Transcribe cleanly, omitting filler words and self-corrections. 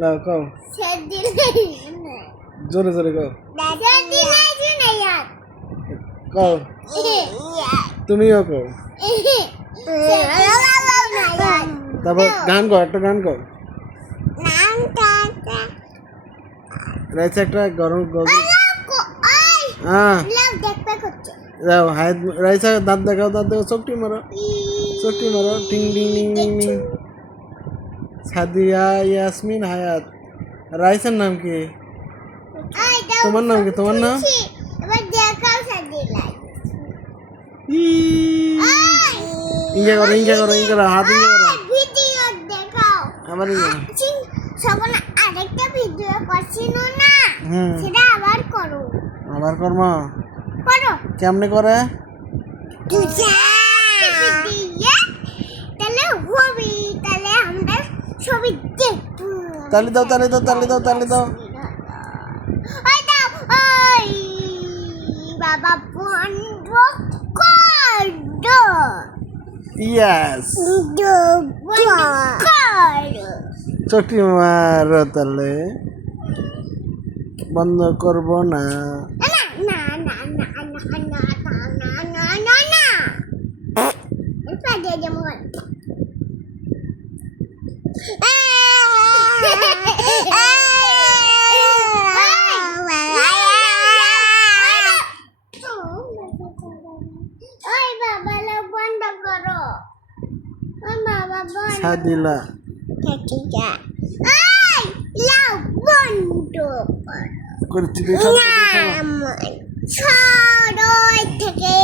লাও কও জোরে জোরে কও কও তুমিও কও তারপর গান কও একটা গান কও রাইছে একটা গরম গরম হ্যাঁ যাও হাত রাইছে দাঁত দেখাও চোখটি মারো টিং টিং টিং টিং টিং সাদিয়া ইয়াসমিন হায়াত রাইসের নাম কি তোমার নাম কি তোমার নাম ইঙ্গে করো হাত ইঙ্গে করো আবার আরেকটা ভিডিও করছিল না সেটা আবার করো কেমনে করে তাহলে হবি তাহলে আমরা ছবি দেখবো তালি দাও ওই দাও ওই বাবা বন্ধ কর ইয়েস চোখটি মারো তাহলে বন্ধ করব না সাদিলা করছি থেকে